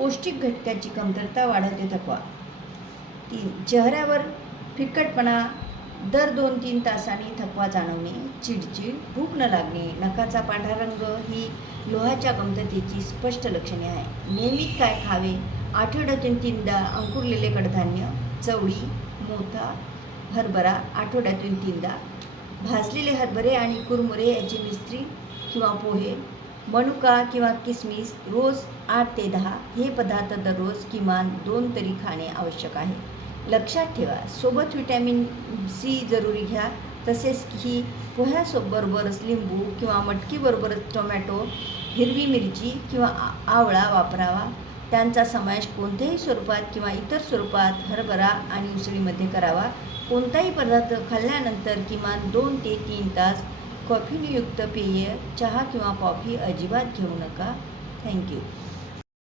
पौष्टिक घटकाची कमतरता वाढवते थकवा. 3. चेहऱ्यावर फिकटपणा, दर 2-3 तासांनी थकवा जाणवणे, चिडचिड, भूक न लागणे, नखाचा पांढरा रंग ही लोहाच्या कमतरतेची स्पष्ट लक्षणे आहे. नियमित काय खावे? आठवड्यातून 3दा अंकुरलेले कडधान्य, चवळी, मोथा, हरभरा आठवड्यातून 3दा, भाजलेले हरभरे आणि कुरमुरे याची मिश्री किंवा पोहे, मनुका किंवा किसमिस रोज 8 ते 10 हे पदार्थ दररोज किमान 2 तरी खाणे आवश्यक आहे. लक्षात ठेवा, सोबत व्हिटॅमिन सी जरुरी घ्या. तसेच ही पोह्याबरोबरच लिंबू किंवा मटकीबरोबरच टोमॅटो, हिरवी मिरची किंवा आवळा वापरावा. त्यांचा समावेश कोणत्याही स्वरूपात किंवा इतर स्वरूपात हरभरा आणि उसळीमध्ये करावा. कोणताही पदार्थ खाल्ल्यानंतर किमान 2 ते 3 तास कॉफीयुक्त पेय, चहा किंवा कॉफी अजिबात घेऊ नका. थँक्यू.